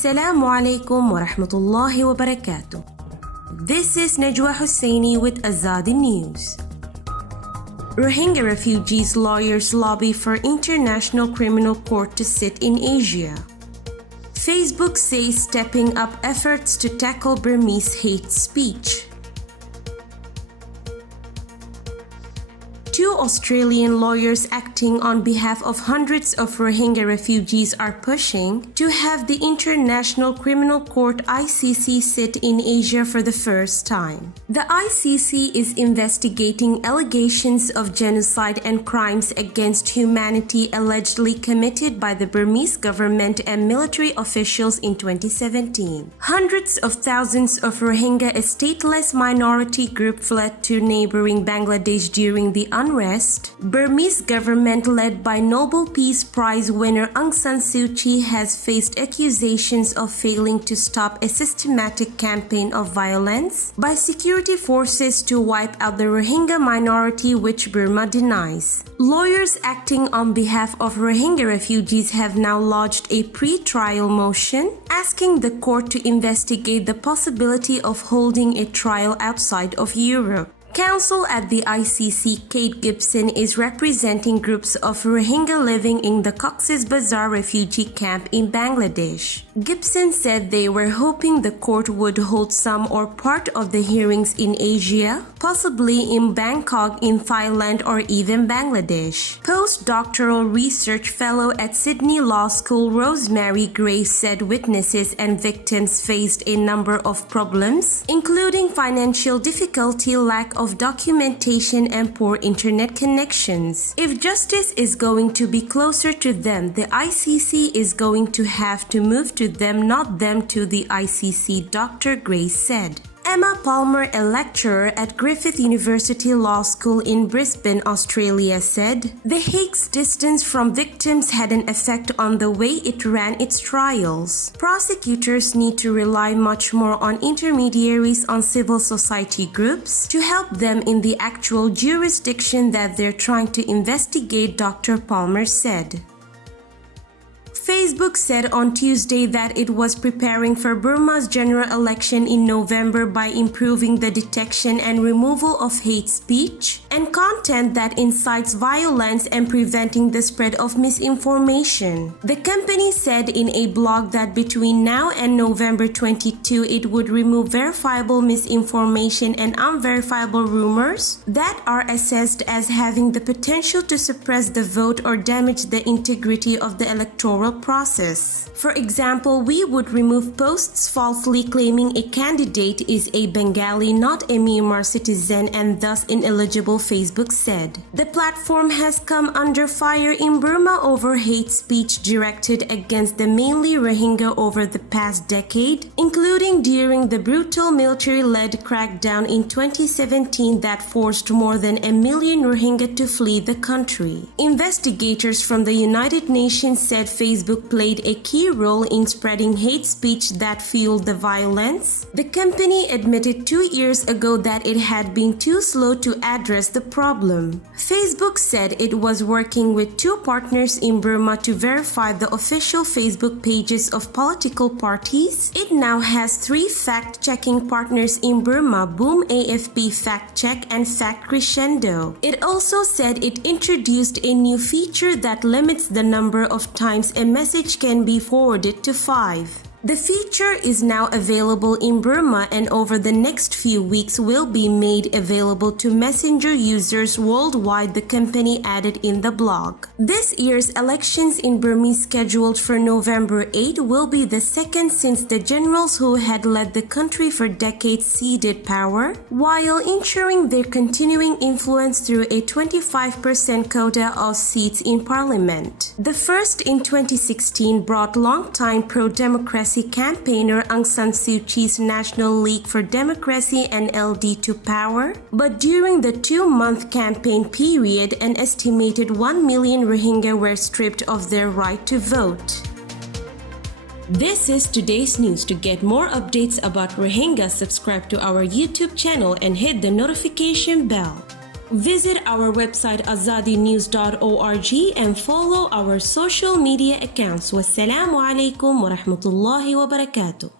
Assalamu alaikum wa rahmatullahi wa barakatuh. This is Najwa Hussaini with Azadi News. Rohingya refugees' lawyers lobby for International Criminal Court to sit in Asia. Facebook says stepping up efforts to tackle Burmese hate speech. Two Australian lawyers acting on behalf of hundreds of Rohingya refugees are pushing to have the International Criminal Court (ICC) sit in Asia for the first time. The ICC is investigating allegations of genocide and crimes against humanity allegedly committed by the Burmese government and military officials in 2017. Hundreds of thousands of Rohingya, a stateless minority group, fled to neighboring Bangladesh during the unrest. Burmese government led by Nobel Peace Prize winner Aung San Suu Kyi has faced accusations of failing to stop a systematic campaign of violence by security forces to wipe out the Rohingya minority, which Burma denies. Lawyers acting on behalf of Rohingya refugees have now lodged a pre-trial motion asking the court to investigate the possibility of holding a trial outside of Europe. Counsel at the ICC, Kate Gibson, is representing groups of Rohingya living in the Cox's Bazar refugee camp in Bangladesh. Gibson said they were hoping the court would hold some or part of the hearings in Asia, possibly in Bangkok, in Thailand, or even Bangladesh. Postdoctoral research fellow at Sydney Law School Rosemary Gray said witnesses and victims faced a number of problems, including financial difficulty, lack of documentation, and poor internet connections. If justice is going to be closer to them, the ICC is going to have to move to them, not them to the ICC, Dr. Gray said. Emma Palmer, a lecturer at Griffith University Law School in Brisbane, Australia, said, "The Hague's distance from victims had an effect on the way it ran its trials. Prosecutors need to rely much more on intermediaries, on civil society groups, to help them in the actual jurisdiction that they're trying to investigate," Dr. Palmer said. Facebook said on Tuesday that it was preparing for Burma's general election in November by improving the detection and removal of hate speech and content that incites violence and preventing the spread of misinformation. The company said in a blog that between now and November 22, it would remove verifiable misinformation and unverifiable rumors that are assessed as having the potential to suppress the vote or damage the integrity of the electoral process. For example, we would remove posts falsely claiming a candidate is a Bengali, not a Myanmar citizen, and thus ineligible, Facebook said. The platform has come under fire in Burma over hate speech directed against the mainly Rohingya over the past decade, including during the brutal military-led crackdown in 2017 that forced more than 1 million Rohingya to flee the country. Investigators from the United Nations said Facebook played a key role in spreading hate speech that fueled the violence. The company admitted 2 years ago that it had been too slow to address the problem. Facebook said it was working with 2 partners in Burma to verify the official Facebook pages of political parties. It now has 3 fact-checking partners in Burma: Boom AFP Fact Check and Fact Crescendo. It also said it introduced a new feature that limits the number of times a message can be forwarded to 5. The feature is now available in Burma and over the next few weeks will be made available to Messenger users worldwide, the company added in the blog. This year's elections in Burma, scheduled for November 8, will be the second since the generals who had led the country for decades ceded power, while ensuring their continuing influence through a 25% quota of seats in parliament. The first in 2016 brought longtime pro-democracy campaigner Aung San Suu Kyi's National League for Democracy (NLD) to power, but during the 2-month campaign period, an estimated 1 million Rohingya were stripped of their right to vote. This is today's news. To get more updates about Rohingya, subscribe to our YouTube channel and hit the notification bell. Visit our website azadinews.org and follow our social media accounts. Wassalamu alaikum wa rahmatullahi wa barakatuh.